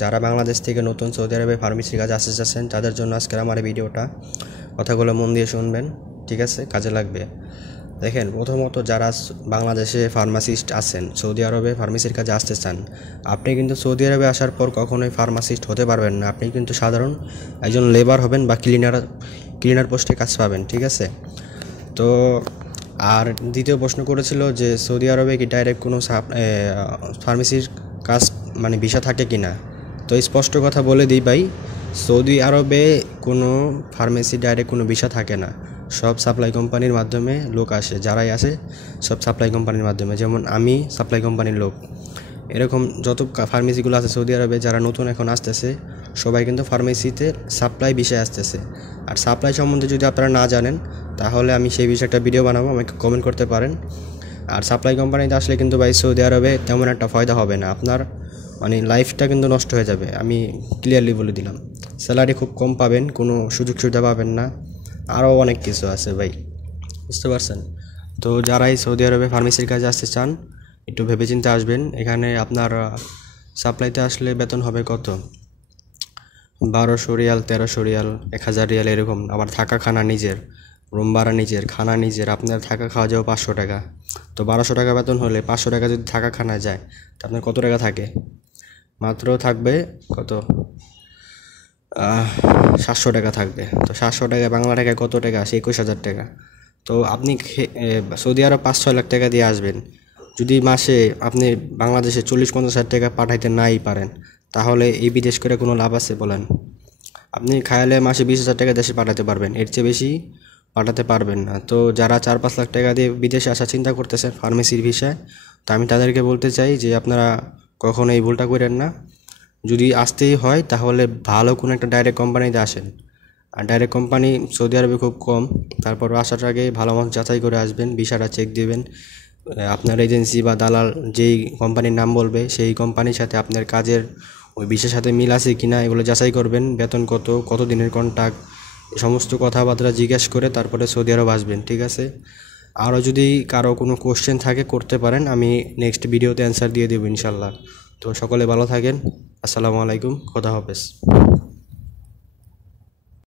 যারা বাংলাদেশ থেকে নতুন সৌদি আরবে ফার্মেসির কাজে আসতে চাচ্ছেন তাদের জন্য আজকের আমার এই ভিডিওটা। কথাগুলো মন দিয়ে শুনবেন, ঠিক আছে? কাজে লাগবে। দেখেন, প্রথমত যারা বাংলাদেশে ফার্মাসিস্ট আছেন, সৌদি আরবে ফার্মেসির কাজে আসতে চান, আপনি কিন্তু সৌদি আরবে আসার পর কখনোই ফার্মাসিস্ট হতে পারবেন না। আপনি কিন্তু সাধারণ একজন লেবার হবেন বা ক্লিনার পোস্টে কাজ পাবেন, ঠিক আছে? তো আর দ্বিতীয় প্রশ্ন করেছিল যে সৌদি আরবে কি ডাইরেক্ট কোনো ফার্মেসির কাজ মানে ভিসা থাকে কি না। তো স্পষ্ট কথা বলে দিই ভাই, সৌদি আরবে কোনো ফার্মেসি ডাইরেক্ট কোনো ভিসা থাকে না। সব সাপ্লাই কোম্পানির মাধ্যমে লোক আসে, যারাই আসে সব সাপ্লাই কোম্পানির মাধ্যমে। যেমন আমি সাপ্লাই কোম্পানির লোক। এরকম যত ফার্মেসিগুলো আছে সৌদি আরবে, যারা নতুন এখন আসতেছে সবাই কিন্তু ফার্মেসিতে সাপ্লাই বিষয়ে আসতেছে। আর সাপ্লাই সম্বন্ধে যদি আপনারা না জানেন তাহলে আমি সেই বিষয়ে একটা ভিডিও বানাবো, আমাকে কমেন্ট করতে পারেন। আর সাপ্লাই কোম্পানিতে আসলে কিন্তু ভাই সৌদি আরবে তেমন একটা ফায়দা হবে না, আপনার মানে লাইফটা কিন্তু নষ্ট হয়ে যাবে। আমি ক্লিয়ারলি বলে দিলাম, স্যালারি খুব কম পাবেন, কোনো সুযোগ সুবিধা পাবেন না, আরও অনেক কিছু আছে ভাই, বুঝতে পারছেন? তো যারাই সৌদি আরবে ফার্মেসির কাজে আসতে চান একটু ভেবেচিন্তে আসবেন। এখানে আপনার সাপ্লাইতে আসলে বেতন হবে কত, 1200 রিয়াল, 1300 রিয়াল, 1000 রিয়াল এরকম। আবার থাকা খানা নিজের, রুম ভাড়া নিজের, খানা নিজের, আপনার থাকা খাওয়া যাবে 500 টাকা। তো 1200 টাকা বেতন হলে 500 টাকা যদি থাকা খানা যায় তো আপনার কত টাকা থাকে? মাত্র থাকবে কত, 700 টাকা থাকবে। তো 700 টাকা বাংলা টাকায় কত টাকা আসে? 21,000 টাকা। তো আপনি সৌদি আরব 5-6 লাখ টাকা দিয়ে আসবেন, যদি মাসে আপনি বাংলাদেশে 40-50 হাজার টাকা পাঠাইতে নাই পারেন তাহলে এই বিদেশ করে কোনো লাভ আছে বলেন? আপনি খায়ালে মাসে 20,000 টাকা দেশে পাঠাতে পারবেন, এর চেয়ে বেশি পাঠাতে পারবেন না। তো যারা 4-5 লাখ টাকা দিয়ে বিদেশে আসার চিন্তা করতেছেন ফার্মেসির ভিসায়, তো আমি তাদেরকে বলতে চাই যে আপনারা কখনো এই ভুলটা করেন না। যদি আসতেই হয় তাহলে ভালো কোনো একটা ডাইরেক্ট কোম্পানিতে আসেন। আর ডাইরেক্ট কোম্পানি সৌদি আরবে খুব কম, তারপর আসার আগে ভালো মতো যাচাই করে আসবেন, ভিসাটা চেক দিবেন। আপনার এজেন্সি বা দালাল যেই কোম্পানির নাম বলবে সেই কোম্পানির সাথে আপনার কাজের ওই ভিসার সাথে মিল আছে কিনা এগুলো যাচাই করবেন। বেতন কত দিনের কন্ট্রাক্ট, সমস্ত কথাবার্তা জিজ্ঞেস করে তারপরে সৌদি আরব আসবেন, ঠিক আছে? আরও যদি কারো কোনো কোশ্চেন থাকে করতে পারেন, আমি নেক্সট ভিডিওতে অ্যান্সার দিয়ে দেবো ইনশাল্লাহ। তো সকলে ভালো থাকেন, আসসালামু আলাইকুম, খোদা হাফেজ।